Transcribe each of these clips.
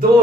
2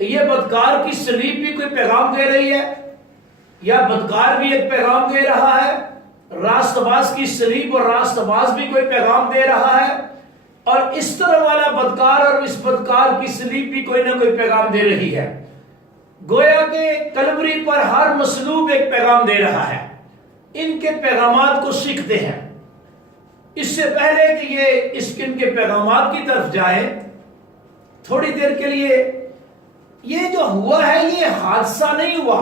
یہ بدکار کی سلیب بھی کوئی پیغام دے رہی ہے، یا بدکار بھی ایک پیغام دے رہا ہے، راست باز کی سلیب اور راست باز بھی کوئی پیغام دے رہا ہے، اور اس طرح والا بدکار اور اس بدکار کی سلیب بھی کوئی نہ کوئی پیغام دے رہی ہے۔ گویا کہ کلوری پر ہر مصلوب ایک پیغام دے رہا ہے، ان کے پیغامات کو سیکھتے ہیں۔ اس سے پہلے کہ یہ ان کے پیغامات کی طرف جائیں، تھوڑی دیر کے لیے یہ جو ہوا ہے یہ حادثہ نہیں ہوا،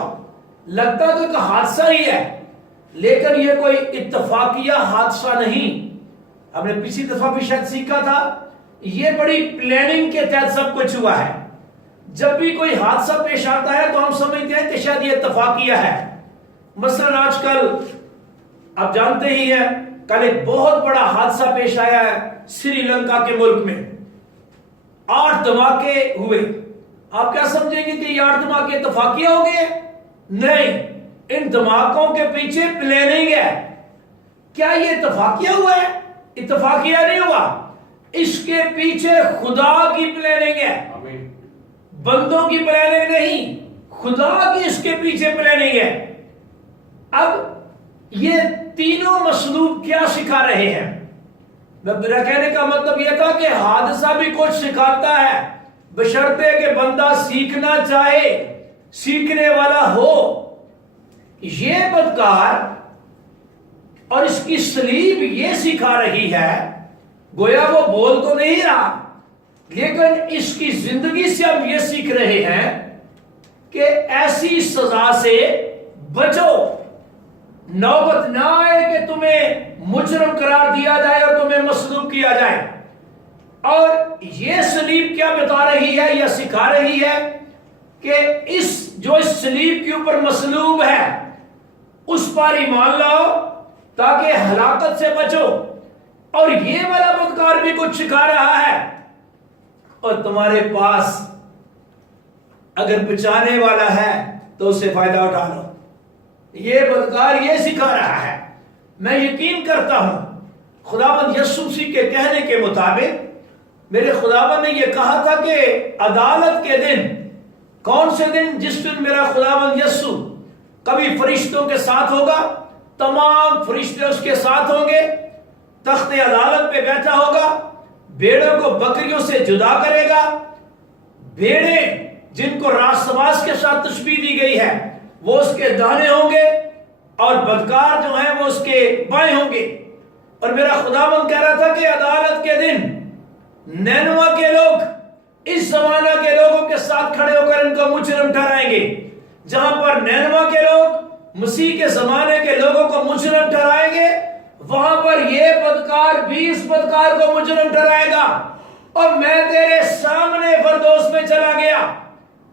لگتا تو ایک حادثہ ہی ہے، لیکن یہ کوئی اتفاقیہ حادثہ نہیں۔ ہم نے پچھلی دفعہ بھی شاید سیکھا تھا، یہ بڑی پلاننگ کے تحت سب کچھ ہوا ہے۔ جب بھی کوئی حادثہ پیش آتا ہے تو ہم سمجھتے ہیں کہ شاید یہ اتفاقیہ ہے۔ مثلا آج کل آپ جانتے ہی ہیں، کل ایک بہت بڑا حادثہ پیش آیا ہے سری لنکا کے ملک میں، 8 دھماکے ہوئے۔ آپ کیا سمجھیں گے کہ یہ 8 دھماکے اتفاقیہ ہو گئے؟ نہیں، ان دھماکوں کے پیچھے پلاننگ ہے۔ کیا یہ اتفاقیہ ہوا ہے؟ اتفاقیہ نہیں ہوا، اس کے پیچھے خدا کی پلاننگ ہے، بندوں کی پلاننگ نہیں، خدا کی اس کے پیچھے پلاننگ ہے۔ اب یہ تینوں مصلوب کیا سکھا رہے ہیں؟ میرا کہنے کا مطلب یہ تھا کہ حادثہ بھی کچھ سکھاتا ہے، بشرطے کہ بندہ سیکھنا چاہے، سیکھنے والا ہو۔ یہ بدکار اور اس کی سلیب یہ سکھا رہی ہے، گویا وہ بول تو نہیں رہا، لیکن اس کی زندگی سے ہم یہ سیکھ رہے ہیں کہ ایسی سزا سے بچو، نوبت نہ آئے کہ تمہیں مجرم قرار دیا جائے اور تمہیں مصلوب کیا جائے۔ اور یہ سلیب کیا بتا رہی ہے یا سکھا رہی ہے کہ اس سلیب کے اوپر مصلوب ہے اس پر ایمان لاؤ تاکہ ہلاکت سے بچو۔ اور یہ والا بدکار بھی کچھ سکھا رہا ہے، اور تمہارے پاس اگر بچانے والا ہے تو اسے فائدہ اٹھا لو۔ یہ بدکار یہ سکھا رہا ہے۔ میں یقین کرتا ہوں خداوند یسوع مسیح کے کہنے کے مطابق میرے خداوند نے یہ کہا تھا کہ عدالت کے دن، کون سے دن؟ جس دن میرا خداوند یسوع کبھی فرشتوں کے ساتھ ہوگا، تمام فرشتے اس کے ساتھ ہوں گے، تخت عدالت پہ بیٹھا ہوگا، بھیڑوں کو بکریوں سے جدا کرے گا۔ بھیڑیں جن کو راست باز کے ساتھ تشبیہ دی گئی ہے وہ اس کے داہنے ہوں گے، اور بدکار جو ہیں وہ اس کے بائیں ہوں گے۔ اور میرا خداوند کہہ رہا تھا کہ عدالت کے دن نینوا کے لوگ اس زمانہ کے لوگوں کے ساتھ کھڑے ہو کر ان کو مجرم ٹھہرائیں گے۔ جہاں پر نینوا کے لوگ مسیح کے زمانے کے لوگوں کو مجرم ٹھہرائیں گے، وہاں پر یہ بدکار بھی اس بدکار کو مجرم ٹھہرائے گا۔ اور میں تیرے سامنے فردوس میں چلا گیا،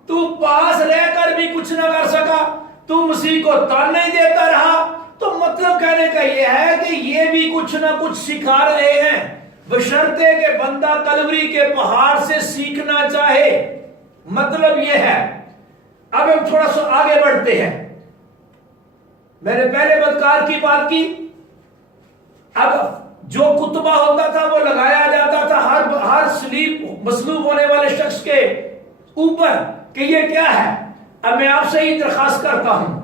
تو پاس رہ کر بھی کچھ نہ کر سکا، تو مسیح کو تانے دیتا رہا۔ تو مطلب کہنے کا یہ ہے کہ یہ بھی کچھ نہ کچھ سکھا رہے ہیں، بشرطے کہ بندہ کلوری کے پہاڑ سے سیکھنا چاہے۔ مطلب یہ ہے۔ اب ہم تھوڑا سا آگے بڑھتے ہیں۔ میں نے پہلے بدکار کی بات کی، اب جو کتبہ ہوتا تھا وہ لگایا جاتا تھا ہر سلیب مصلوب ہونے والے شخص کے اوپر کہ یہ کیا ہے۔ اب میں آپ سے ہی درخواست کرتا ہوں،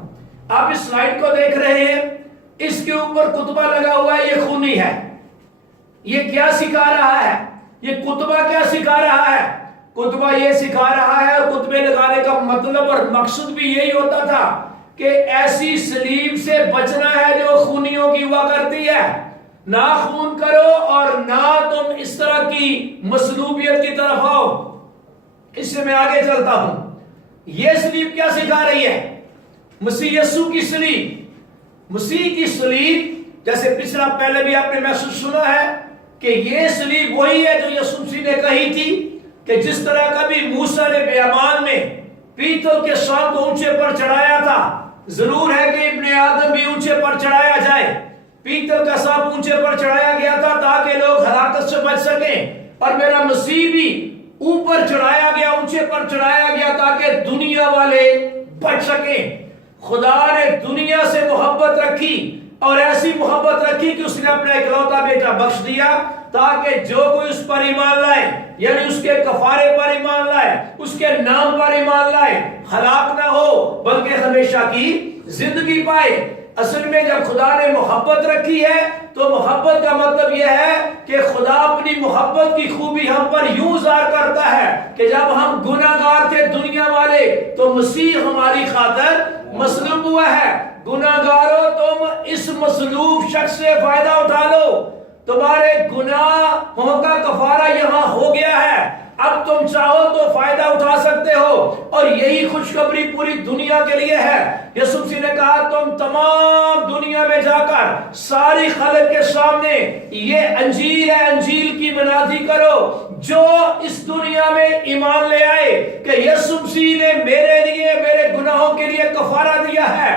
آپ اس سلائیڈ کو دیکھ رہے ہیں، اس کے اوپر کتبہ لگا ہوا ہے، یہ خونی ہے۔ یہ کیا سکھا رہا ہے؟ یہ کتبہ کیا سکھا رہا ہے؟ کتبہ یہ سکھا رہا ہے، اور کتبے لگانے کا مطلب اور مقصد بھی یہی ہوتا تھا کہ ایسی سلیب سے بچنا ہے جو خونیوں کی ہوا کرتی ہے۔ نہ خون کرو اور نہ تم اس طرح کی مصلوبیت کی طرف آؤ۔ اس سے میں آگے چلتا ہوں۔ یہ سلیب کیا سکھا رہی ہے؟ مسیح یسوع کی سلیب، مسیح کی سلیب، جیسے پچھلا پہلے بھی آپ نے محسوس سنا ہے کہ یہ سلیب وہی ہے جو یسوع مسیح نے کہی تھی کہ جس طرح کبھی موسیٰ نے بیابان میں پیتل کے سانپ کو اونچے پر چڑھایا تھا، ضرور ہے کہ ابن آدم بھی اونچے پر چڑھایا جائے۔ پیتل کا سانپ اونچے پر چڑھایا گیا تھا تاکہ لوگ ہلاکت سے بچ سکیں، اور میرا مسیح بھی اوپر چڑھایا گیا، اونچے پر چڑھایا گیا تاکہ دنیا والے بچ سکیں۔ خدا نے دنیا سے محبت رکھی، اور ایسی محبت رکھی کہ اس نے اپنا اکلوتا بیٹا بخش دیا تاکہ جو کوئی اس پر ایمان لائے یعنی اس کے کفارے پر ایمان لائے، اس کے نام پر ایمان لائے، ہلاک نہ ہو بلکہ ہمیشہ کی زندگی پائے۔ اصل میں جب خدا نے محبت رکھی ہے تو محبت کا مطلب یہ ہے کہ خدا اپنی محبت کی خوبی ہم پر یوں ظاہر کرتا ہے کہ جب ہم گناہگار تھے دنیا والے تو مسیح ہماری خاطر مصلوب ہوا ہے۔ گناہگارو تم اس مصلوب شخص سے فائدہ اٹھا لو، تمہارے گناہوں کا کفارہ یہاں ہو گیا ہے، اب تم چاہو تو فائدہ اٹھا سکتے ہو، اور یہی خوشخبری پوری دنیا کے لیے ہے۔ یسوع مسیح نے کہا تم تمام دنیا میں جا کر ساری خلق کے سامنے یہ انجیل ہے، انجیل کی منادی کرو۔ جو اس دنیا میں ایمان لے آئے کہ یسوع مسیح نے میرے لیے میرے گناہوں کے لیے کفارہ دیا ہے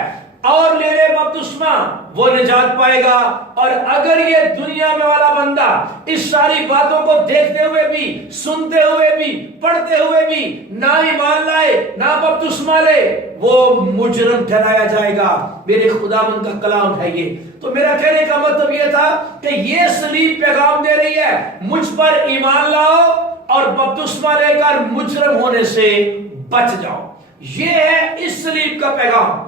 اور لے لے بپتسمہ، وہ نجات پائے گا۔ اور اگر یہ دنیا میں والا بندہ اس ساری باتوں کو دیکھتے ہوئے بھی، سنتے ہوئے بھی، پڑھتے ہوئے بھی نہ ایمان لائے، نہ بپتسمہ لے، وہ مجرم ٹھہرایا جائے گا۔ میرے خداوند کا کلام ہے یہ۔ تو میرا کہنے کا مطلب یہ تھا کہ یہ صلیب پیغام دے رہی ہے، مجھ پر ایمان لاؤ اور بپتسمہ لے کر مجرم ہونے سے بچ جاؤ۔ یہ ہے اس صلیب کا پیغام۔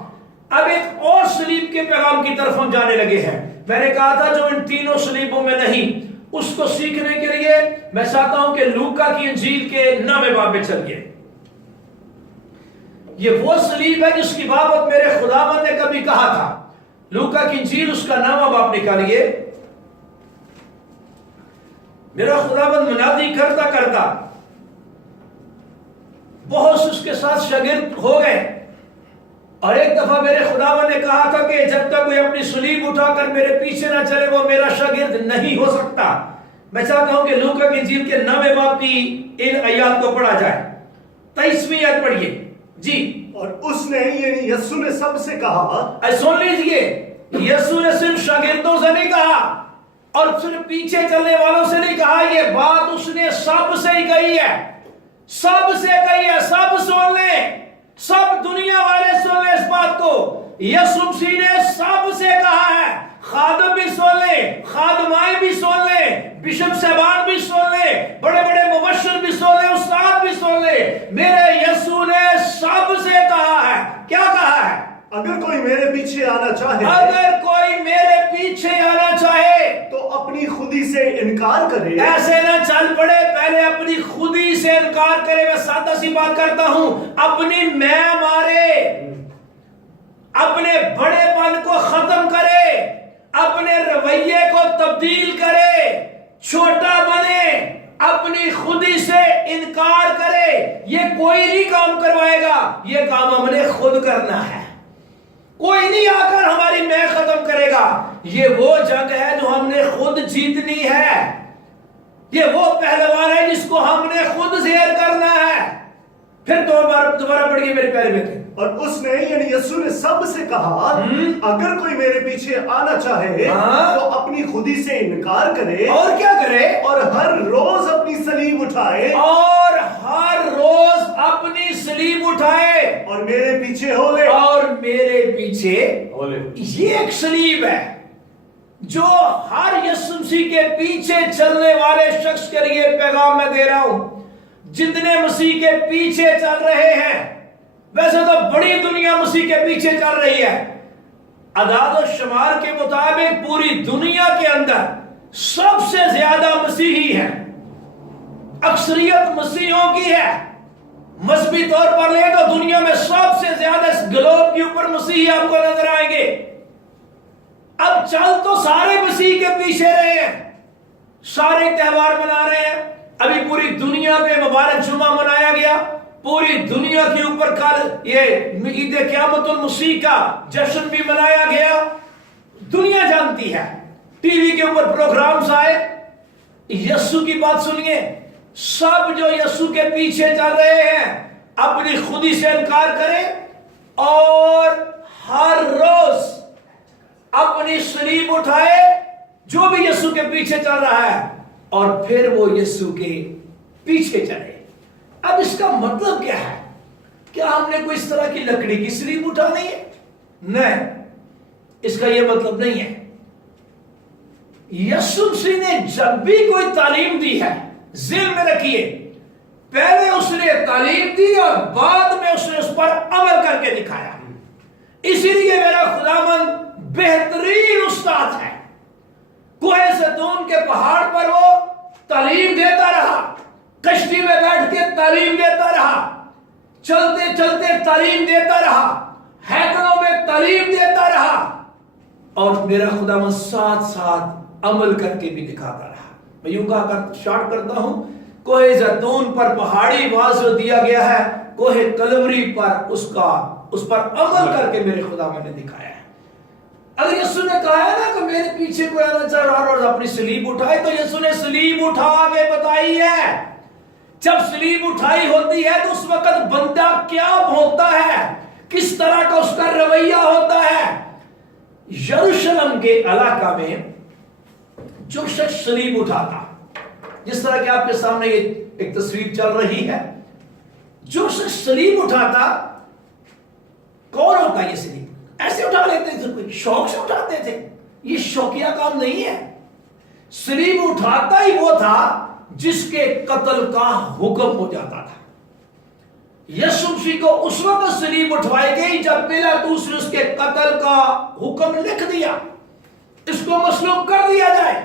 اب ایک اور صلیب کے پیغام کی طرف ہم جانے لگے ہیں۔ میں نے کہا تھا جو ان تینوں صلیبوں میں نہیں، اس کو سیکھنے کے لیے میں چاہتا ہوں کہ لوکا کی انجیل کے 9ویں باب میں چلیے۔ یہ وہ صلیب ہے جس کی بابت میرے خداوند نے کبھی کہا تھا۔ لوکا کی انجیل اس کا 9واں باب نکالیے۔ میرا خداوند منادی کرتا کرتا بہت سے اس کے ساتھ شاگرد ہو گئے، اور ایک دفعہ میرے خداوند نے کہا تھا کہ جب تک کوئی اپنی صلیب اٹھا کر میرے پیچھے نہ چلے وہ میرا شاگرد نہیں ہو سکتا۔ میں چاہتا ہوں کہ لوکا کی انجیل کے 9ویں باب کی ان آیات کو پڑھا جائے۔ 23ویں آیت پڑھیے جی۔ اور اس نے یعنی یسوع نے سب سے کہا، سن لیجئے، یسوع نے صرف شاگردوں سے نہیں کہا اور صرف پیچھے چلنے والوں سے نہیں کہا، یہ بات اس نے سب سے ہی کہی ہے، سب سے کہی ہے۔ سب سن لیں، سب دنیا والے سن لیں اس بات کو۔ یسوع مسیح نے سب سے کہا ہے، خادم بھی سن لیں، خادمائیں بھی سن لیں، بشپ صاحبان بھی سن لیں، بڑے بڑے مبشر بھی سن لیں، استاد بھی سن لیں۔ میرے یسوع نے سب سے کہا ہے، کیا کہا ہے؟ اگر کوئی میرے پیچھے آنا چاہے، اگر کوئی میرے پیچھے آنا چاہے تو اپنی خودی سے انکار کرے۔ ایسے نہ چل پڑے، پہلے اپنی خودی سے انکار کرے۔ میں سادہ سی بات کرتا ہوں، اپنی میں مارے، اپنے بڑے پن کو ختم کرے، اپنے رویے کو تبدیل کرے، چھوٹا بنے، اپنی خودی سے انکار کرے۔ یہ کوئی نہیں کام کروائے گا، یہ کام ہم نے خود کرنا ہے۔ کوئی نہیں آ کر ہماری میں ختم کرے گا۔ یہ وہ جنگ ہے جو ہم نے خود جیتنی ہے، یہ وہ پہلوان ہے جس کو ہم نے خود زیر کرنا ہے۔ پھر دوبارہ پڑھیے میرے پیارے بیٹے۔ اور اس نے یعنی یسوع نے سب سے کہا، اگر کوئی میرے پیچھے آنا چاہے تو اپنی خودی سے انکار کرے، اور کیا کرے؟ اور ہر روز اپنی صلیب اٹھائے، اور ہر روز اپنی صلیب اٹھائے اور میرے پیچھے ہو لے۔ اور میرے پیچھے ہو لے۔ یہ ایک صلیب ہے جو ہر یسوع مسیح کے پیچھے چلنے والے شخص کے لیے پیغام میں دے رہا ہوں۔ جتنے مسیح کے پیچھے چل رہے ہیں، ویسے تو بڑی دنیا مسیح کے پیچھے چل رہی ہے۔ اعداد و شمار کے مطابق پوری دنیا کے اندر سب سے زیادہ مسیحی ہیں، اکثریت مسیحوں کی ہے۔ مذہبی طور پر لے تو دنیا میں سب سے زیادہ اس گلوب کے اوپر مسیحی آپ کو نظر آئیں گے۔ اب چل تو سارے مسیح کے پیچھے رہے ہیں، سارے تہوار منا رہے ہیں۔ ابھی پوری دنیا پہ مبارک جمعہ منایا گیا، پوری دنیا کے اوپر کل یہ عید قیامت المسیح کا جشن بھی منایا گیا۔ دنیا جانتی ہے، ٹی وی کے اوپر پروگرامز آئے۔ یسوع کی بات سنیے، سب جو یسوع کے پیچھے چل رہے ہیں اپنی خودی سے انکار کریں اور ہر روز اپنی صلیب اٹھائے، جو بھی یسوع کے پیچھے چل رہا ہے، اور پھر وہ یسوع کے پیچھے چلے۔ اب اس کا مطلب کیا ہے؟ کیا ہم نے کوئی اس طرح کی لکڑی کی صلیب اٹھانی ہے؟ نہیں، اس کا یہ مطلب نہیں ہے۔ یسوع مسیح نے جب بھی کوئی تعلیم دی ہے ذہن میں رکھیے پہلے اس نے تعلیم دی اور بعد میں اس نے اس پر عمل کر کے دکھایا. اسی لیے میرا خداوند بہترین استاد ہے. کوہ زیتون کے پہاڑ پر وہ تعلیم دیتا رہا, کشتی میں بیٹھ کے تعلیم دیتا رہا, چلتے چلتے تعلیم دیتا رہا, ہیکلوں میں تعلیم دیتا رہا, اور میرا خداوند ساتھ ساتھ عمل کر کے بھی دکھاتا رہا. میں یوں کہا کر شارٹ کرتا ہوں, کوہ زیتون پر پہاڑی واضح دیا گیا ہے, کوہ کلوری پر اس پر عمل کر کے میرے خداوند نے دکھایا ہے. اگر یسوع نے کہا ہے نا کہ میرے پیچھے کوئی آنا چاہ رہا اور اپنی صلیب اٹھائے, تو یسوع نے صلیب اٹھا کے بتائی ہے. جب صلیب اٹھائی ہوتی ہے تو اس وقت بندہ کیا ہوتا ہے, کس طرح کا اس کا رویہ ہوتا ہے. یروشلم کے علاقہ میں جو شخص صلیب اٹھاتا, جس طرح کہ آپ کے سامنے ایک تصویر چل رہی ہے, جو شخص صلیب اٹھاتا, کون ہوتا ہے یہ صلیب؟ ایسے اٹھا لیتے تھے, کوئی شوق سے اٹھاتے تھے, یہ شوقیہ کام نہیں ہے. صلیب اٹھاتا ہی وہ تھا جس کے قتل کا حکم ہو جاتا تھا. یسوع مسیح کو اس وقت صلیب اٹھوائی گئی جب پیلاطس نے اس کے قتل کا حکم لکھ دیا, اس کو مصلوب کر دیا جائے.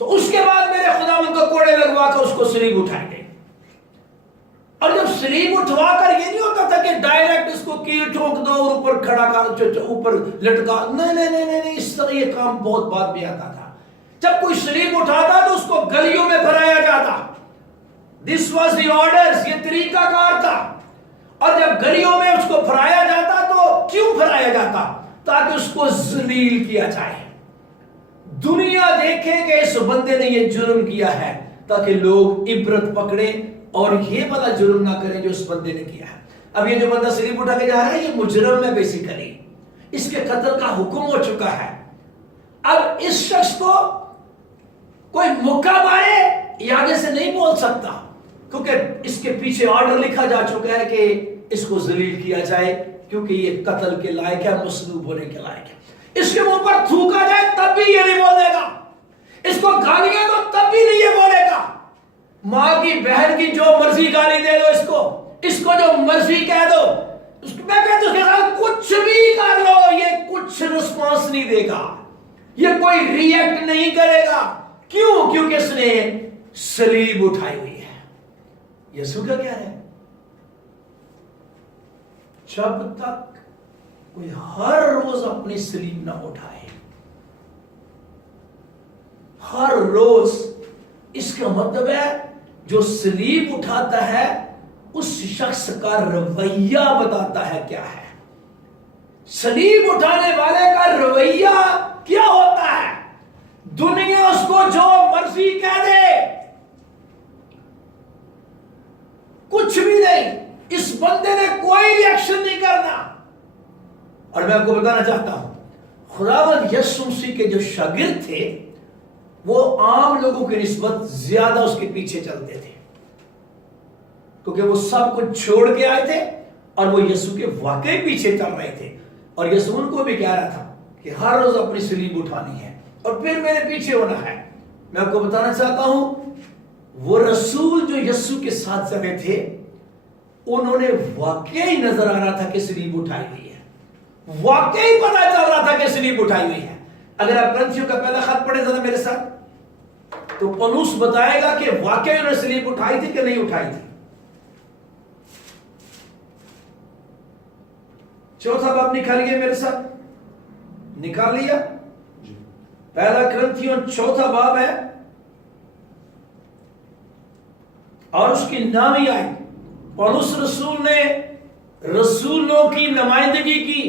تو اس کے بعد میرے خداوند کو کوڑے لگوا کر اس کو صلیب اٹھائی گئی. اور جب صلیب اٹھوا کر یہ نہیں ہوتا تھا کہ ڈائریکٹ اس کو کیل ٹھونک دو اور اوپر کھڑا کر اوپر لٹکا, نہیں, اس طرح یہ کام بہت بعد میں آتا تھا. جب کوئی صلیب اٹھاتا تو اس کو گلیوں میں پھرایا جاتا. This was the orders, یہ طریقہ کار تھا. اور جب گلیوں میں اس کو پھرایا جاتا تو کیوں پھرایا جاتا؟ تاکہ اس کو ذلیل کیا جائے, دنیا دیکھے کہ اس بندے نے یہ جرم کیا ہے, تاکہ لوگ عبرت پکڑے اور یہ والا جرم نہ کریں جو اس بندے نے کیا ہے. اب یہ جو بندہ صلیب اٹھا کے جا رہا ہے یہ مجرم ہے بیسیکلی, اس کے قتل کا حکم ہو چکا ہے. اب اس شخص کو کوئی موقع مارے یہ آگے سے نہیں بول سکتا, کیونکہ اس کے پیچھے آرڈر لکھا جا چکا ہے کہ اس کو ذلیل کیا جائے, کیونکہ یہ قتل کے لائق ہے, مصلوب ہونے کے لائق ہے. اس کے منہ پر تھوکا جائے تب بھی یہ نہیں بولے گا, اس کو گالیاں دو تب بھی نہیں یہ بولے گا. ماں کی بہن کی جو مرضی گالی دے دو, اس کو جو مرضی کہہ دو, میں کہتا ہوں اس کے ساتھ کچھ بھی کر لو, یہ کچھ رسپانس نہیں دے گا, یہ کوئی ریئیکٹ نہیں کرے گا. کیوں؟ کیونکہ اس نے صلیب اٹھائی ہوئی ہے. یسوع کا کیا ہے, جب تک کوئی ہر روز اپنی صلیب نہ اٹھائے, ہر روز, اس کا مطلب ہے جو صلیب اٹھاتا ہے اس شخص کا رویہ بتاتا ہے کیا ہے. صلیب اٹھانے والے کا رویہ کیا ہوتا ہے؟ دنیا اس کو جو مرضی کہہ دے, کچھ بھی نہیں, اس بندے نے کوئی ری ایکشن نہیں کرنا. اور میں آپ کو بتانا چاہتا ہوں, خداوند یسوع مسیح کے جو شاگرد تھے وہ عام لوگوں کی نسبت زیادہ اس کے پیچھے چلتے تھے, کیونکہ وہ سب کچھ چھوڑ کے آئے تھے اور وہ یسوع کے واقعی پیچھے چل رہے تھے. اور یسوع ان کو بھی کہہ رہا تھا کہ ہر روز اپنی صلیب اٹھانی ہے اور پھر میرے پیچھے ہونا ہے. میں آپ کو بتانا چاہتا ہوں, وہ رسول جو یسوع کے ساتھ چلے تھے انہوں نے واقعی نظر آ رہا تھا کہ صلیب اٹھائی ہوئی ہے, واقعی پتہ چل رہا تھا کہ صلیب اٹھائی ہوئی ہے. اگر آپ کرنتھیوں کا پہلا خط پڑھیں ذرا میرے ساتھ, تو پولس بتائے گا کہ واقعی انہوں نے صلیب اٹھائی تھی کہ نہیں اٹھائی تھی. چوتھا باب نکالیے میرے ساتھ, نکال لیا؟ پہلا کرنتھیوں چوتھا باب ہے اور اس کی نامی آئی. پولس رسول نے رسولوں کی نمائندگی کی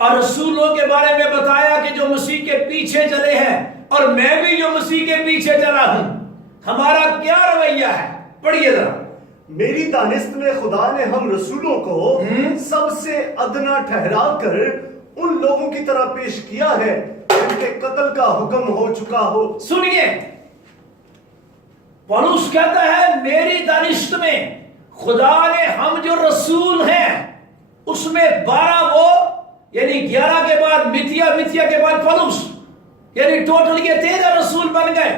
اور رسولوں کے بارے میں بتایا کہ جو مسیح کے پیچھے چلے ہیں, اور میں بھی جو مسیح کے پیچھے چلا ہوں, ہمارا کیا رویہ ہے. پڑھیے ذرا. میری دانست میں خدا نے ہم رسولوں کو سب سے ادنا ٹھہرا کر ان لوگوں کی طرح پیش کیا ہے جن کے قتل کا حکم ہو چکا ہو. سنیے, پولس کہتا ہے میری دانست میں خدا نے ہم جو رسول ہیں اس میں 12 وہ, یعنی 11 کے بعد متیا کے بعد پولس, یعنی ٹوٹل یہ 13 رسول بن گئے.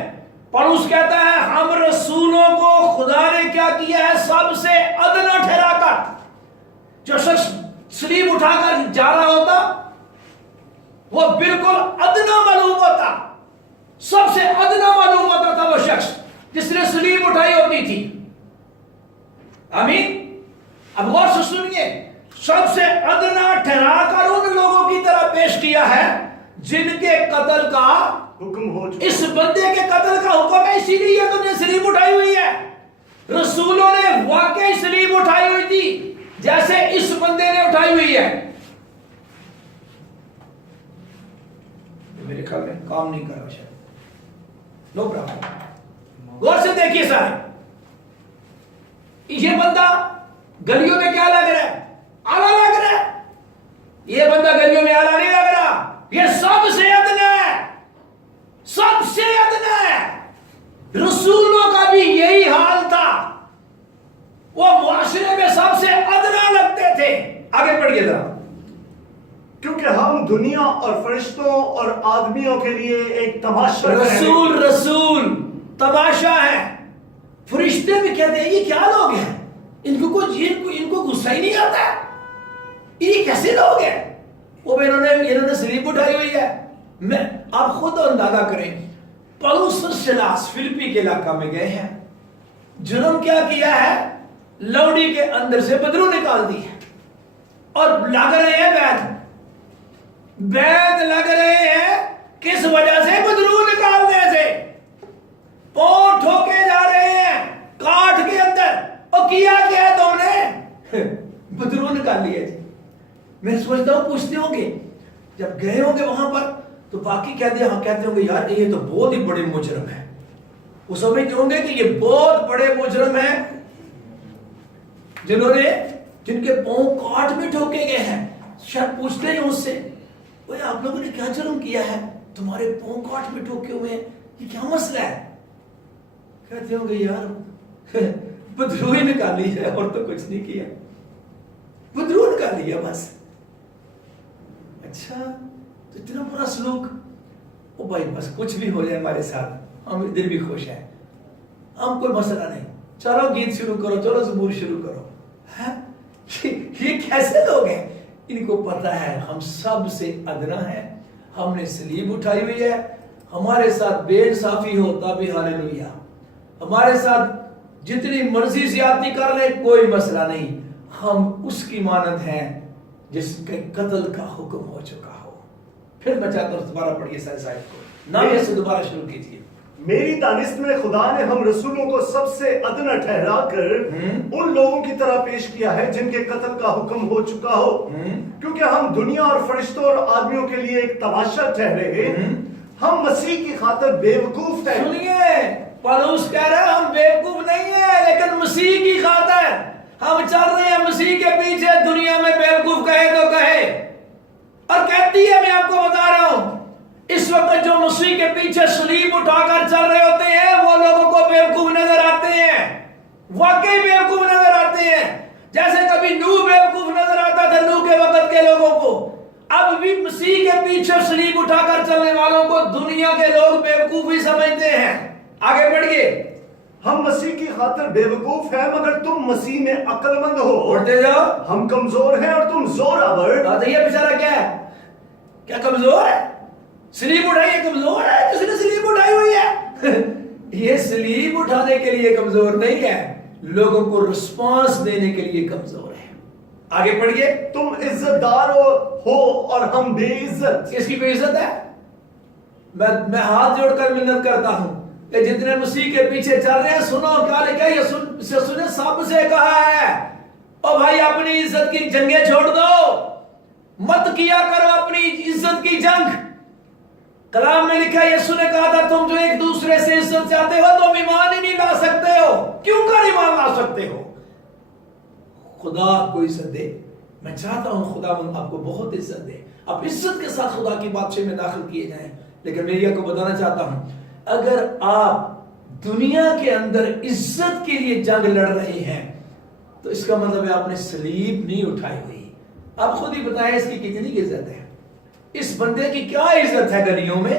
پولس کہتا ہے ہم رسولوں کو خدا نے کیا کیا ہے؟ سب سے ادنا ٹھہرا کر. جو شخص صلیب اٹھا کر جا رہا ہوتا وہ بالکل ادنا معلوم ہوتا، سب سے ادنا معلوم ہوتا تھا وہ شخص جس نے صلیب اٹھائی ہوتی تھی. آمین. اب غور سے سنیے، سب سے ادنا ٹھہرا کر ان لوگوں کی طرح پیش کیا ہے جن کے قتل کا حکم ہو چکا. اس بندے کے قتل کا حکم ہے، اسی لیے تم نے صلیب اٹھائی ہوئی ہے. رسولوں نے واقعی صلیب اٹھائی ہوئی تھی جیسے اس بندے نے اٹھائی ہوئی ہے. میرے خیال میں کام نہیں کر رہا شاید. No problem. غور سے دیکھیے سارے، یہ بندہ گلیوں میں کیا لگ رہا ہے؟ آلہ لگ رہا ہے. یہ بندہ گلیوں میں آلہ نہیں لگ رہا، یہ سب سے ادنا ہے، سب سے ادنا ہے. رسولوں کا بھی یہی حال تھا، وہ معاشرے میں سب سے ادنا لگتے تھے. آگے پڑھیے ذرا. کیونکہ ہم دنیا اور فرشتوں اور آدمیوں کے لیے ایک تماشا رسول تماشا ہے. فرشتے بھی کہتے ہیں یہ کیا لوگ ہیں، ان کو غصہ ہی نہیں آتا، یہ کیسے لوگ ہیں؟ وہ انہوں نے صلیب اٹھائی ہوئی ہے. میں آپ خود اندازہ کریں، پولس اور سیلاس فلپی کے علاقہ میں گئے ہیں، جرم کیا کیا ہے؟ لوڈی کے اندر سے بدرو نکال دی ہے اور لگ رہے ہیں بیت لگ رہے ہیں. کس وجہ سے؟ بدرو نکالنے سے. پاؤں ٹھوکے جا رہے ہیں کاٹ کے اندر. اور کیا کیا ہے تم نے؟ بدرو نکال لیا جی. میں سوچتا ہوں پوچھتے ہوں گے جب گئے ہوں گے وہاں پر تو باقی کہتے ہوں گے یار یہ تو بہت ہی بڑے مجرم ہے. وہ سمجھتے ہوں گے کہ یہ بہت بڑے مجرم ہیں جن کے پاؤں کاٹ میں ٹھوکے گئے ہیں. شاید پوچھتے ہیں اس سے آپ لوگوں نے کیا جرم کیا ہے، تمہارے پاؤں کاٹ میں ٹھوکے ہوئے ہیں، یہ کیا مسئلہ ہے؟ کہتے ہوں گے یار بدرو ہی نکالی ہے اور تو کچھ نہیں کیا، بدرو نکالی ہے بس. اچھا تو اتنا برا سلوک. او بھائی بس کچھ بھی ہو جائے ہمارے ساتھ، ہم ادھر بھی خوش ہیں، ہم کوئی مسئلہ نہیں. چلو گیت شروع کرو، چلو زبور شروع کرو. یہ کیسے لوگ ہیں؟ ان کو پتا ہے ہم سب سے ادنا ہیں، ہم نے صلیب اٹھائی ہوئی ہے. ہمارے ساتھ بے انصافی ہو تب بھی ہاللویا، ہمارے ساتھ جتنی مرضی زیادتی کر لے کوئی مسئلہ نہیں، ہم اس کی مانند ہیں جس کے قتل کا حکم ہو چکا ہو. پھر میں چاہتا ہوں دوبارہ پڑھیے سارے صاحب کو، نہ یہ سے دوبارہ شروع کیجیے. میری دانست میں خدا نے ہم رسولوں کو سب سے ادنا ٹھہرا کر ان لوگوں کی طرح پیش کیا ہے جن کے قتل کا حکم ہو چکا ہو، کیونکہ ہم دنیا اور فرشتوں اور آدمیوں کے لیے ایک تماشا ٹھہرے. ہم مسیح کی خاطر بے وقوف ہیں. سنیے پولس کہہ رہا ہے ہم بے وقوف نہیں ہیں، لیکن مسیح کی خاطر ہم چل رہے ہیں مسیح کے پیچھے. دنیا میں بے وقوف کہے تو کہے، اور کہتی ہے میں آپ کو بتا رہا ہوں اس وقت جو مسیح کے پیچھے صلیب اٹھا کر چل رہے ہوتے ہیں وہ لوگوں کو بیوقوف نظر آتے ہیں، واقعی بیوقوف نظر آتے ہیں. جیسے کبھی نوح بیوقوف نظر آتا تھا نوح کے وقت کے لوگوں کو، اب بھی مسیح کے پیچھے صلیب اٹھا کر چلنے والوں کو دنیا کے لوگ بیوقوف ہی سمجھتے ہیں. آگے بڑھیے. ہم مسیح کی خاطر بے وقوف ہیں مگر تم مسیح میں عقل مند ہو. پڑھتے جاؤ. ہم کمزور ہیں اور تم زور آور. یہ بیچارہ کیا ہے؟ کیا کمزور ہے؟ صلیب اٹھائی کمزور ہے؟ کس نے صلیب اٹھائی ہوئی ہے؟ یہ صلیب اٹھانے کے لیے کمزور نہیں ہے، لوگوں کو رسپانس دینے کے لیے کمزور ہے. آگے پڑھیے. تم عزت دار ہو اور ہم بے عزت. اس کی بے عزت ہے؟ میں ہاتھ جوڑ کر منت کرتا ہوں کہ جتنے مسیح کے پیچھے چل رہے ہیں سنو کیا لکھا ہے. یہ سنے سب سے کہا ہے او بھائی اپنی عزت کی جنگیں چھوڑ دو، مت کیا کرو اپنی عزت کی جنگ. کلام میں لکھا ہے یسوع نے کہا تھا تم جو ایک دوسرے سے عزت چاہتے ہو تم ایمان ہی نہیں لا سکتے ہو. کیوں کر ایمان لا سکتے ہو؟ خدا آپ کو عزت دے. میں چاہتا ہوں خدا آپ کو بہت عزت دے، آپ عزت کے ساتھ خدا کی بادشاہی میں داخل کیے جائیں. لیکن میں آپ کو بتانا چاہتا ہوں اگر آپ دنیا کے اندر عزت کے لیے جنگ لڑ رہے ہیں تو اس کا مطلب ہے آپ نے صلیب نہیں اٹھائی ہوئی. آپ خود ہی بتائیں اس کی کتنی عزت ہے؟ اس بندے کی کیا عزت ہے گلیوں میں؟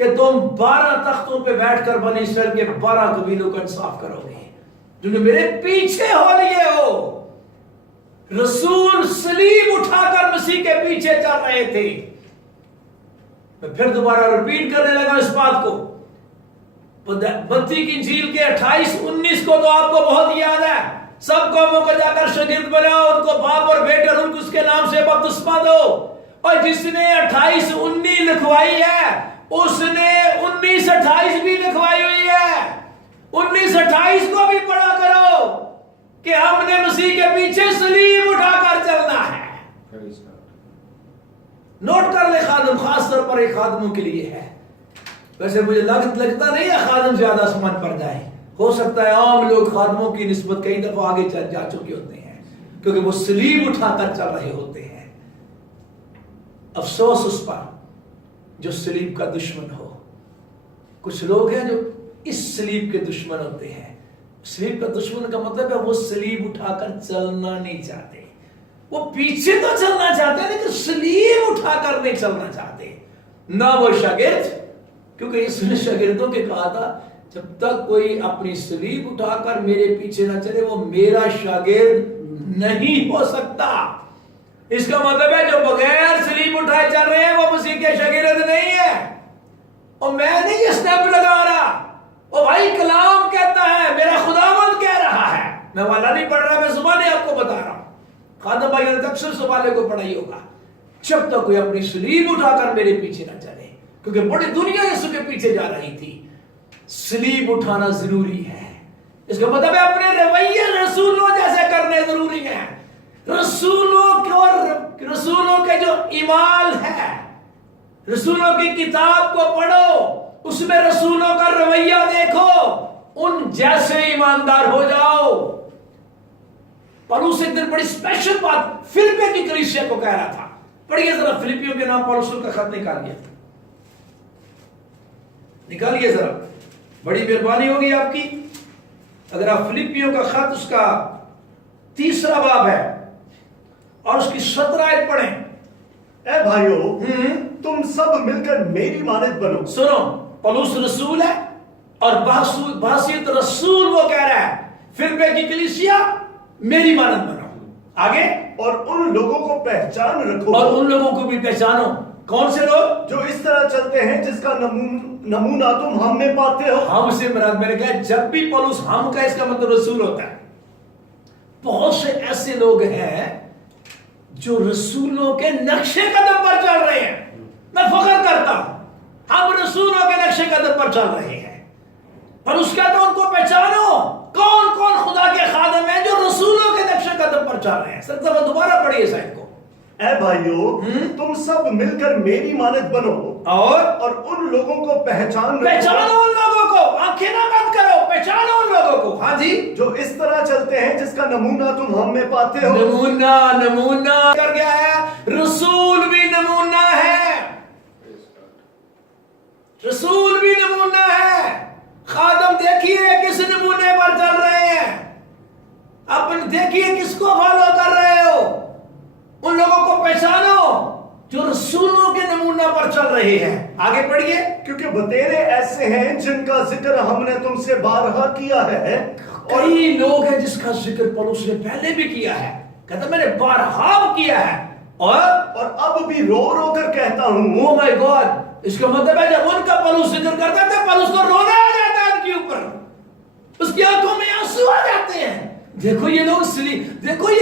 کہ تم 12 تختوں پہ بیٹھ کر بنی اسرائیل کے 12 قبیلوں کا انصاف کرو گے جو میرے پیچھے ہو لیے ہو. رسول صلیب اٹھا کر مسیح کے پیچھے چل رہے تھے. میں پھر دوبارہ ریپیٹ کرنے لگا اس بات کو. متی کی انجیل کے 28-19 کو تو آپ کو بہت یاد ہے. سب قوموں کو جا کر شاگرد بناؤ, ان کو باپ اور بیٹے ان کو اس کے نام سے بپتسمہ دو. اور جس نے 28-19 لکھوائی ہے اس نے 19-28 بھی لکھوائی ہوئی ہے. 19-28 کو بھی پڑھا کرو کہ ہم نے مسیح کے پیچھے صلیب اٹھا کر چلنا ہے. نوٹ کر لے خادم, خاص طور پر ایک خادموں کے لیے ہے. ویسے مجھے لگتا نہیں ہے خادم زیادہ آسمان پر جائے. ہو سکتا ہے عام لوگ خادموں کی نسبت کئی دفعہ آگے جا چکے ہوتے ہیں کیونکہ وہ صلیب اٹھا کر چل رہے ہوتے ہیں. افسوس اس پر جو صلیب کا دشمن ہو. کچھ لوگ ہیں جو اس صلیب کے دشمن ہوتے ہیں. صلیب کا دشمن کا مطلب ہے وہ صلیب اٹھا کر چلنا نہیں چاہتے. وہ پیچھے تو چلنا چاہتے ہیں لیکن صلیب اٹھا کر نہیں چلنا چاہتے. نہ وہ شاگرد, کیونکہ اس نے شاگردوں کے کہا تھا جب تک کوئی اپنی صلیب اٹھا کر میرے پیچھے نہ چلے وہ میرا شاگرد نہیں ہو سکتا. اس کا مطلب ہے جو بغیر صلیب اٹھائے چل رہے ہیں وہ مسیح کے شاگرد نہیں ہے. اور میں نہیں یہ سٹیپ لگا رہا, او بھائی کلام کہتا ہے, میرا خداوند کہہ رہا ہے. میں والا نہیں پڑھ رہا, میں زبانی آپ کو بتا رہا ہوں. خادم بھائی نے اکثر سوالے کو پڑھائی ہوگا. جب تک کوئی اپنی صلیب اٹھا کر میرے پیچھے نہ چلے, کیونکہ بڑی دنیا یسوع کے پیچھے جا رہی تھی. صلیب اٹھانا ضروری ہے. اس کا مطلب ہے اپنے رویے رسولوں جیسے کرنے ضروری ہیں. رسولوں کے جو ایمال ہے, رسولوں کی کتاب کو پڑھو, اس میں رسولوں کا رویہ دیکھو, ان جیسے ایماندار ہو جاؤ. پالوس ایک دن بڑی اسپیشل بات فلپے کی کلیسیا کو کہہ رہا تھا. پڑھیے ذرا فلپیوں کے نام پالوس کا خط نکالیے ذرا, بڑی مہربانی ہوگی آپ کی اگر آپ فلپیوں کا خط اس کا 3 باب ہے اور اس کی 17 آیت پڑھیں. اے بھائیو تم سب مل کر میری مانند بنو. سنو, پالوس رسول ہے اور بحثیت رسول وہ کہہ رہا ہے فلپے کی کلیسیا میری مانند بنو. آگے, اور ان لوگوں کو پہچان رکھو. اور ان لوگوں کو بھی پہچانو. کون سے لوگ؟ جو اس طرح چلتے ہیں جس کا نمونہ تم ہم میں پاتے ہو. ہم سے مراد, میں نے کہا جب بھی پالوس ہم کا اس کا مطلب رسول ہوتا ہے. بہت سے ایسے لوگ ہیں جو رسولوں کے نقشے قدم پر چل رہے ہیں. میں فخر کرتا ہوں ہم رسولوں کے نقشے قدم پر چل رہے ہیں. پر اس کا تو ان کو پہچانو کون کون خدا کے خادم ہیں جو رسولوں کے نقشے قدم پر چل رہے ہیں. سر دوبارہ پڑھیے سائد کو. اے بھائیو تم سب مل کر میری مانند بنو اور ان لوگوں کو پہچانو ان لوگوں کو. آنکھیں نہ بند کرو, پہچانو ان لوگوں کو. ہاں جی, جو اس طرح چلتے ہیں جس کا نمونہ تم ہم میں پاتے ہو. نمونہ کر گیا ہے. رسول بھی نمونہ ہے, رسول بھی نمونہ ہے. خادم دیکھیے کس نمونے پر چل رہے ہیں. اپنے دیکھیے کس کو فالو کر رہے ہو. ان لوگوں کو پہچانو جو رسولوں کے نمونہ پر چل رہے ہیں. آگے پڑھیے. کیونکہ بتیرے ایسے ہیں جن کا ذکر ہم نے تم سے بارہا کیا ہے. کئی لوگ ہیں جس کا ذکر پالوس نے پہلے بھی کیا ہے. کہتا میں نے بارہا کیا ہے اور اب بھی رو رو کر کہتا ہوں. او مائی گاڈ, اس کا مطلب ہے جب ان کا پالوس ذکر کرتا ہے پالوس کو رونا آ جاتا ہے ان کے اوپر, اس کی آنکھوں میں آنسو آ جاتے ہیں. دیکھو یہ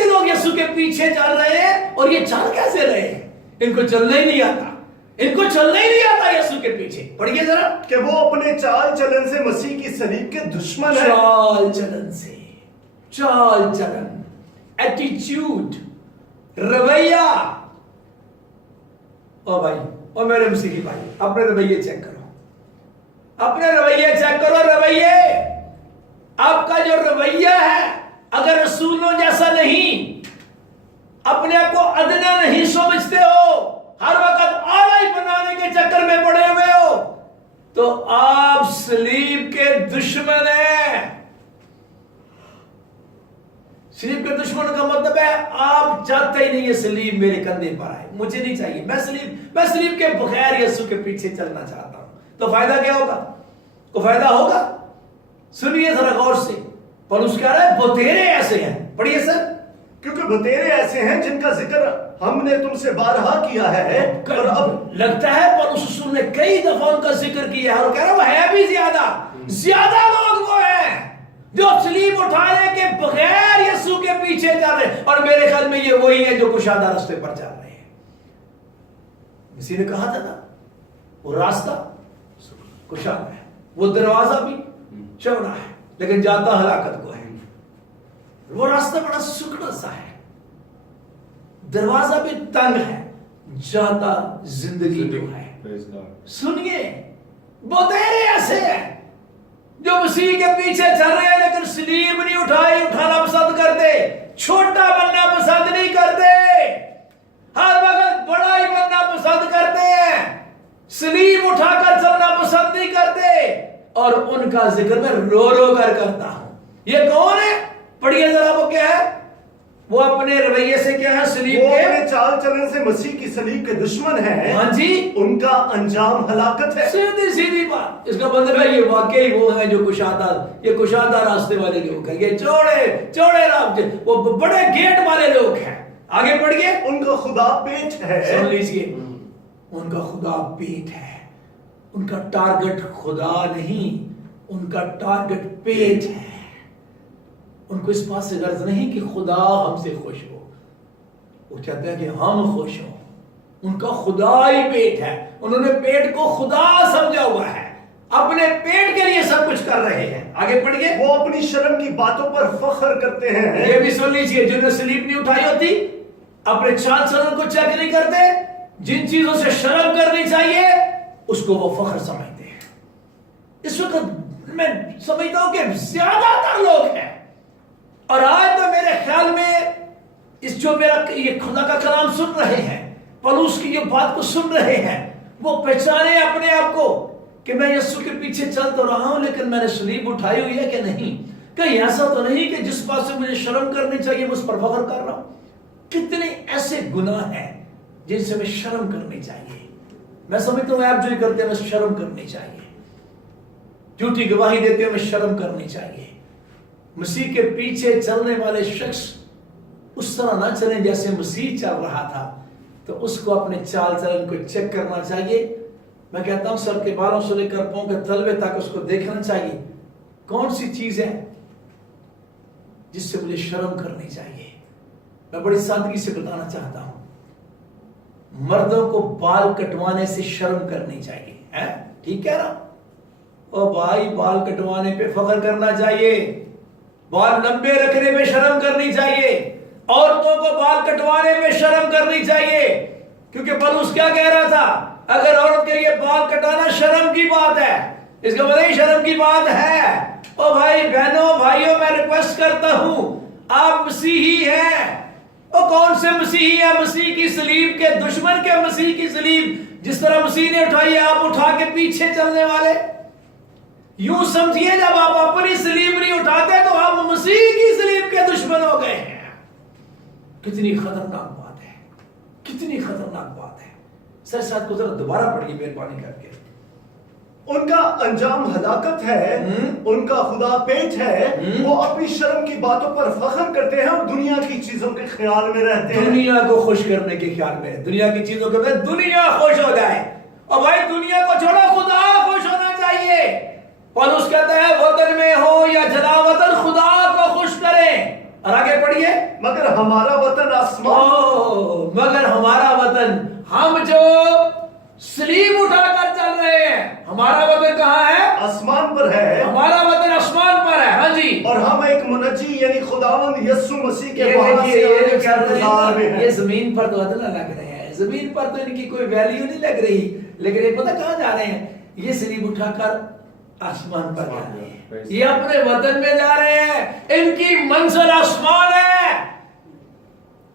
لوگ یسوع کے پیچھے چل رہے ہیں اور یہ چل کیسے رہے ہیں. ان کو چلنا ہی نہیں آتا, یسوع کے پیچھے. پڑھیے ذرا کہ وہ اپنے چال چلن سے مسیح کی صلیب کے دشمن ہے. چال چلن, ایٹیچیوڈ, رویہ. او بھائی, او میرے مسیحی بھائی, اپنے رویے چیک کرو. رویے آپ کا جو رویہ ہے اگر رسولوں جیسا نہیں, اپنے آپ کو ادنا نہیں سمجھتے ہو, ہر وقت اعلی بنانے کے چکر میں پڑے ہوئے ہو, تو آپ صلیب کے دشمن ہیں. صلیب کے دشمن کا مطلب ہے آپ چاہتے ہی نہیں یہ صلیب میرے کندھے پر آئے, مجھے نہیں چاہیے. میں صلیب کے بغیر یسوع کے پیچھے چلنا چاہتا ہوں. تو فائدہ کیا ہوگا؟ کو فائدہ ہوگا؟ سنیے ذرا غور سے، پولس کہہ رہا ہے بتیرے ایسے ہیں، پڑھیے سر، کیونکہ بتیرے ایسے ہیں جن کا ذکر ہم نے تم سے بارہا کیا ہے، اور اب لگتا ہے پولس رسول نے کئی دفعہ ان کا ذکر کیا ہے، اور کہہ رہا وہ ہے بھی زیادہ لوگ وہ ہیں جو صلیب اٹھانے کے بغیر یسوع کے پیچھے چل رہے ہیں، اور میرے خیال میں یہ وہی ہیں جو کشادہ راستے پر چل رہے ہیں۔ کسی نے کہا تھا نا وہ راستہ کشادہ ہے، وہ دروازہ بھی چوڑا ہے لیکن جاتا ہلاکت کو ہے، وہ راستہ بڑا سکڑا سا ہے، دروازہ بھی تنگ ہے، جاتا زندگی کو ہے۔ سنیے بتیرے ایسے ہیں جو مسیح کے پیچھے چل رہے ہیں لیکن صلیب نہیں اٹھانا پسند کرتے، چھوٹا بننا پسند نہیں کرتے، ہر وقت بڑا ہی بننا پسند کرتے ہیں، صلیب اٹھا کر چلنا پسند نہیں کرتے، اور ان کا ذکر میں رو رو کر کرتا ہوں۔ یہ کون ہے؟ پڑھیے ذرا، وہ کیا ہے؟ وہ اپنے رویے سے کیا ہے؟ صلیب وہ کے اپنے چال چلن سے مسیح کی صلیب کے دشمن ہیں، ہاں جی، ان کا انجام ہلاکت ہے۔ سیدھی سیدھی بات، اس کا مطلب ہے یہ واقعی وہ ہیں جو کشادہ راستے والے لوگ ہیں، یہ چوڑے راستے، وہ بڑے گیٹ والے لوگ ہیں۔ آگے پڑھیے، ان کا خدا پیٹ ہے۔ سن لیجئے، ان کا خدا پیٹ ہے، ان کا ٹارگٹ خدا نہیں، ان کا ٹارگٹ پیٹ ہے۔ ان کو اس بات سے غرض نہیں کہ خدا ہم سے خوش ہو، وہ چاہتے ہیں کہ ہم خوش ہوں۔ ان کا خدا ہی پیٹ ہے، انہوں نے پیٹ کو خدا سمجھا ہوا ہے، اپنے پیٹ کے لیے سب کچھ کر رہے ہیں۔ آگے پڑھیے، وہ اپنی شرم کی باتوں پر فخر کرتے ہیں۔ یہ بھی سن لیجئے، جنہوں نے صلیب نہیں اٹھائی ہوتی اپنے چال چلن کو چیک نہیں کرتے، جن چیزوں سے شرم کرنی چاہیے اس کو وہ فخر سمجھتے ہیں۔ اس وقت میں سمجھتا ہوں کہ زیادہ تر لوگ ہیں، اور آج تو میرے خیال میں اس جو یہ خدا کا کلام سن رہے ہیں، پولس کی یہ بات کو سن رہے ہیں، وہ پہچانے اپنے آپ کو کہ میں یسوع کے پیچھے چل تو رہا ہوں لیکن میں نے صلیب اٹھائی ہوئی ہے کہ نہیں، کہیں ایسا تو نہیں کہ جس بات سے مجھے شرم کرنی چاہیے میں اس پر فخر کر رہا ہوں۔ کتنے ایسے گناہ ہیں جن سے میں شرم کرنی چاہیے، میں سمجھتا ہوں آپ جو ہی کرتے ہیں میں شرم کرنی چاہیے، جھوٹی گواہی دیتے ہیں میں شرم کرنی چاہیے۔ مسیح کے پیچھے چلنے والے شخص اس طرح نہ چلیں جیسے مسیح چل رہا تھا، تو اس کو اپنے چال چلن کو چیک کرنا چاہیے۔ میں کہتا ہوں سر کے بالوں سے لے کر پاؤں کے تلوے تک اس کو دیکھنا چاہیے، کون سی چیز ہے جس سے مجھے شرم کرنی چاہیے۔ میں بڑی سادگی سے بتانا چاہتا ہوں، مردوں کو بال کٹوانے سے شرم کرنی چاہیے، ٹھیک ہے نا؟ او بھائی، بال کٹوانے پہ فخر کرنا چاہیے، بال لمبے رکھنے میں شرم کرنی چاہیے، عورتوں کو بال کٹوانے میں شرم کرنی چاہیے، کیونکہ پولس کیا کہہ رہا تھا؟ اگر عورت کے لیے بال کٹانا شرم کی بات ہے، اس کا مطلب شرم کی بات ہے۔ او بھائی بہنوں بھائیوں، میں ریکویسٹ کرتا ہوں، آپ مسیحی ہیں، او کون سے مسیحی ہیں؟ مسیح کی صلیب کے دشمن کے مسیح کی صلیب جس طرح مسیح نے اٹھائی ہے، آپ اٹھا کے پیچھے چلنے والے۔ یوں سمجھیے جب آپ اپنی صلیب نہیں اٹھاتے تو آپ مسیح کی صلیب کے دشمن ہو گئے ہیں۔ کتنی خطرناک بات ہے، کتنی خطرناک بات ہے۔ سر ساتھ کو ذرا دوبارہ پڑھیے مہربانی کر کے۔ ان کا انجام ہلاکت ہے، ان کا خدا پیٹ ہے، وہ اپنی شرم کی باتوں پر فخر کرتے ہیں اور دنیا کی چیزوں کے خیال میں رہتے ہیں۔ دنیا کو خوش کرنے کے خیال میں، دنیا کی چیزوں کے میں دنیا خوش ہو جائے، اور بھائی دنیا کو چھوڑو، خدا خوش ہونا چاہیے۔ پولس کہتا ہے وطن میں ہو یا جلا وطن خدا کو خوش کریں۔ اور آگے پڑھیے، مگر ہمارا وطن آسمان، مگر ہمارا وطن، ہم جو صلیب اٹھا کر چل رہے ہیں، ہمارا وطن کہاں ہے؟ آسمان پر ہے، ہمارا وطن آسمان پر ہے۔ ہاں جی، اور ہم ایک منجی یعنی خداوند یسوع مسیح کے وہاں سے یہ آنے کے انتظار میں ہیں۔ یہ زمین پر تو عدل لگ رہے ہیں، زمین پر تو ان کی کوئی ویلیو نہیں لگ رہی، لیکن یہ پتہ کہاں جا رہے ہیں؟ یہ صلیب اٹھا کر آسمان پر جا رہے ہیں، یہ اپنے وطن میں جا رہے ہیں، ان کی منزل آسمان ہے۔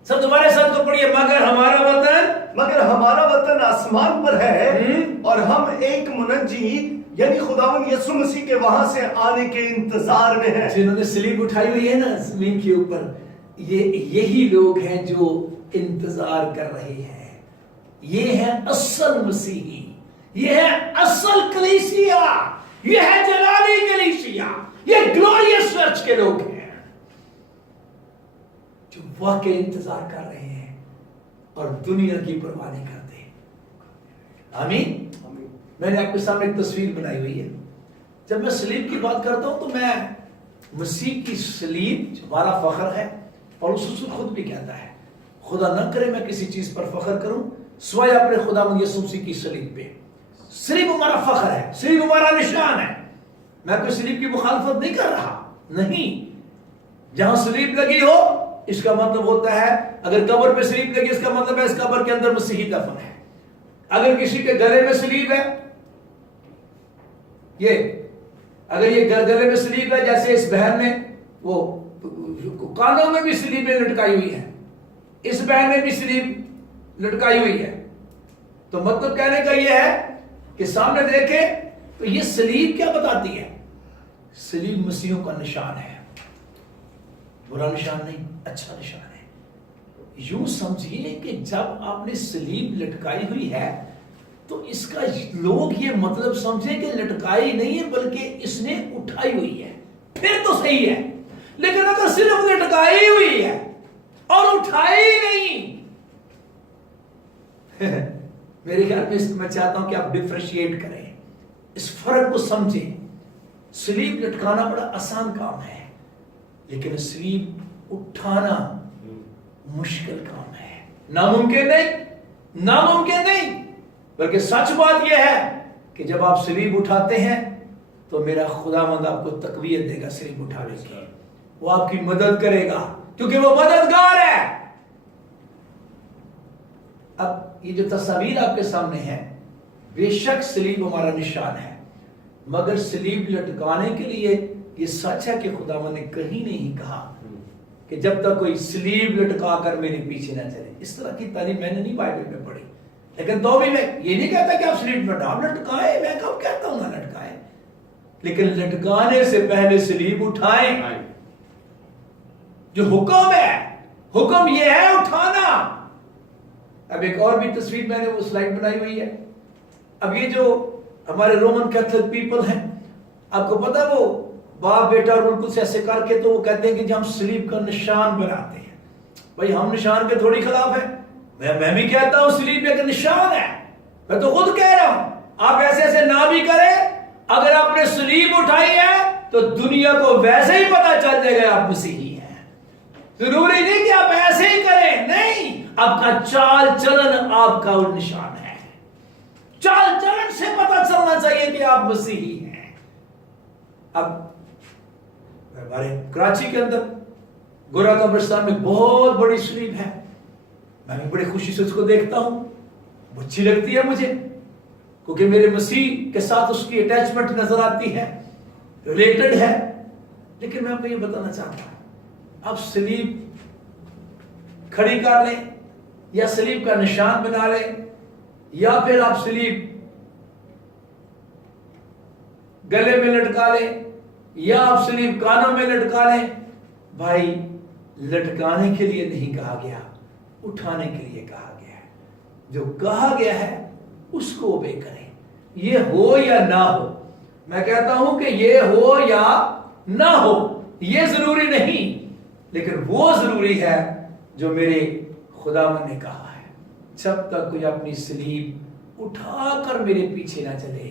سب تمہارے ساتھ کو پڑھیے، مگر ہمارا وطن، مگر ہمارا وطن آسمان پر ہے، اور ہم ایک منجی یعنی خداوند یسوع مسیح کے وہاں سے آنے کے انتظار میں ہیں۔ جنہوں نے صلیب اٹھائی ہوئی ہے نا زمین کے اوپر، یہی لوگ ہیں جو انتظار کر رہے ہیں، یہ ہے اصل مسیحی، یہ ہے اصل کلیسیا، یہ ہے جلالی کلیسیا، یہ گلوریس چرچ کے لوگ ہیں جو واقعی انتظار کر رہے ہیں اور دنیا کی پرواہ نہیں کرتے۔ آمین۔ میں نے آپ کے سامنے ایک تصویر بنائی ہوئی ہے۔ جب میں صلیب کی بات کرتا ہوں تو میں مسیح کی صلیب ہمارا فخر ہے، اور اس رسول خود بھی کہتا ہے خدا نہ کرے میں کسی چیز پر فخر کروں سوائے اپنے خداوند یسوع مسیح کی صلیب پہ۔ صلیب ہمارا فخر ہے، صلیب ہمارا نشان ہے۔ میں کوئی صلیب کی مخالفت نہیں کر رہا، نہیں۔ جہاں صلیب لگی ہو اس کا مطلب ہوتا ہے، اگر قبر پہ صلیب لگی اس کا مطلب ہے اس قبر کے اندر مسیحی دفن ہے۔ اگر کسی کے گلے میں صلیب ہے، اگر یہ گلے میں صلیب ہے، جیسے اس بہن نے وہ کانوں میں بھی صلیبیں لٹکائی ہوئی ہیں، اس بہن نے بھی صلیب لٹکائی ہوئی ہے، تو مطلب کہنے کا یہ ہے کہ سامنے دیکھیں تو یہ صلیب کیا بتاتی ہے؟ صلیب مسیحوں کا نشان ہے، برا نشان نہیں، اچھا نشان ہے۔ یوں سمجھیے کہ جب آپ نے صلیب لٹکائی ہوئی ہے تو اس کا لوگ یہ مطلب سمجھے کہ لٹکائی نہیں ہے بلکہ اس نے اٹھائی ہوئی ہے، پھر تو صحیح ہے۔ لیکن اگر صرف لٹکائی ہوئی ہے اور اٹھائی نہیں، میرے خیال میں چاہتا ہوں کہ آپ ڈفرینشیٹ کریں، اس فرق کو سمجھیں۔ صلیب لٹکانا بڑا آسان کام ہے، لیکن صلیب اٹھانا مشکل کام ہے، ناممکن نہیں، ناممکن نہیں۔ بلکہ سچ بات یہ ہے کہ جب آپ صلیب اٹھاتے ہیں تو میرا خداوند آپ کو تقویت دے گا صلیب اٹھانے کی، وہ آپ کی مدد کرے گا کیونکہ وہ مددگار ہے۔ اب یہ جو تصاویر آپ کے سامنے ہے، بے شک صلیب ہمارا نشان ہے، مگر صلیب لٹکانے کے لیے یہ سچ ہے کہ خداوند نے کہیں نہیں کہا کہ جب تک کوئی صلیب لٹکا کر میرے پیچھے نہ چلے۔ اس طرح کی تعلیم میں نے نہیں بائبل میں پڑھی، لیکن تو بھی میں یہ نہیں کہتا کہ آپ صلیب لٹکائیں، میں کب کہتا ہوں نہ لٹکائیں، لیکن لٹکانے سے پہلے صلیب اٹھائیں۔ جو حکم ہے، حکم یہ ہے اٹھانا۔ اب ایک اور بھی تصویر میں نے وہ سلائیڈ بنائی ہوئی ہے۔ اب یہ جو ہمارے رومن کیتھولک پیپل ہیں، آپ کو پتا وہ باپ بیٹا اور بالکل سے ایسے کر کے تو وہ کہتے ہیں کہ جب ہم صلیب کا نشان بناتے ہیں، بھائی ہم نشان کے تھوڑی خلاف ہیں، میں بھی کہتا ہوں صلیب ایک نشان ہے، میں تو خود کہہ رہا ہوں، آپ ایسے ایسے نہ بھی کریں، اگر آپ نے صلیب اٹھائی ہے تو دنیا کو ویسے ہی پتا چل جائے گا آپ مسیحی ہیں۔ ضروری نہیں کہ آپ ایسے ہی کریں، نہیں، آپ کا چال چلن آپ کا نشان ہے، چال چلن سے پتا چلنا چاہیے کہ آپ مسیحی ہیں۔ اب ہمارے کراچی کے اندر گورا قبرستان میں بہت بڑی صلیب ہے، میں بھی بڑی خوشی سے اس کو دیکھتا ہوں، اچھی لگتی ہے مجھے، کیونکہ میرے مسیح کے ساتھ اس کی اٹیچمنٹ نظر آتی ہے، ریلیٹڈ ہے۔ لیکن میں آپ کو یہ بتانا چاہتا ہوں، آپ صلیب کھڑی کر لیں یا صلیب کا نشان بنا لیں یا پھر آپ صلیب گلے میں لٹکا لیں یا آپ صلیب کانوں میں لٹکا لیں، بھائی لٹکانے کے لیے نہیں کہا گیا، اٹھانے کے لیے کہا گیا ہے۔ جو کہا گیا ہے اس کو اوبے کریں، یہ ہو یا نہ ہو۔ میں کہتا ہوں کہ یہ ہو یا نہ ہو یہ ضروری نہیں، لیکن وہ ضروری ہے جو میرے خداوند نے کہا ہے۔ جب تک کوئی اپنی صلیب اٹھا کر میرے پیچھے نہ چلے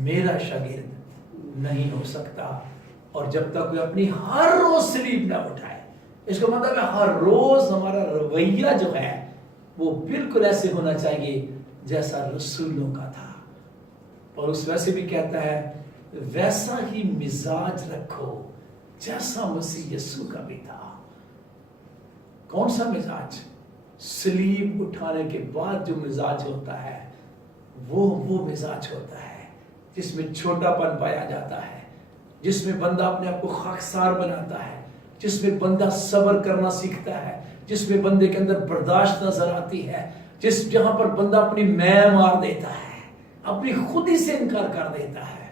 میرا شاگرد نہیں ہو سکتا، اور جب تک کوئی اپنی ہر روز صلیب نہ اٹھائے، اس کا مطلب ہے ہر روز ہمارا رویہ جو ہے وہ بالکل ایسے ہونا چاہیے جیسا رسولوں کا تھا، اور اس ویسے بھی کہتا ہے ویسا ہی مزاج رکھو جیسا مسیح یسوع کا بھی تھا۔ کون سا مزاج؟ صلیب اٹھانے کے بعد جو مزاج ہوتا ہے وہ مزاج ہوتا ہے جس میں چھوٹا پن پایا جاتا ہے، جس میں بندہ اپنے آپ کو خاکسار بناتا ہے، جس میں بندہ صبر کرنا سیکھتا ہے، جس میں بندے کے اندر برداشت نظر آتی ہے، جہاں پر بندہ اپنی میں مار دیتا ہے، اپنی خودی سے انکار کر دیتا ہے۔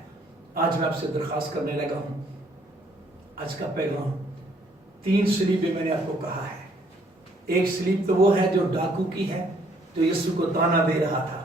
آج میں آپ سے درخواست کرنے لگا ہوں، آج کا پیغام 3 صلیبیں میں نے آپ کو کہا ہے۔ ایک صلیب تو وہ ہے جو ڈاکو کی ہے، جو یسوع کو تانا دے رہا تھا،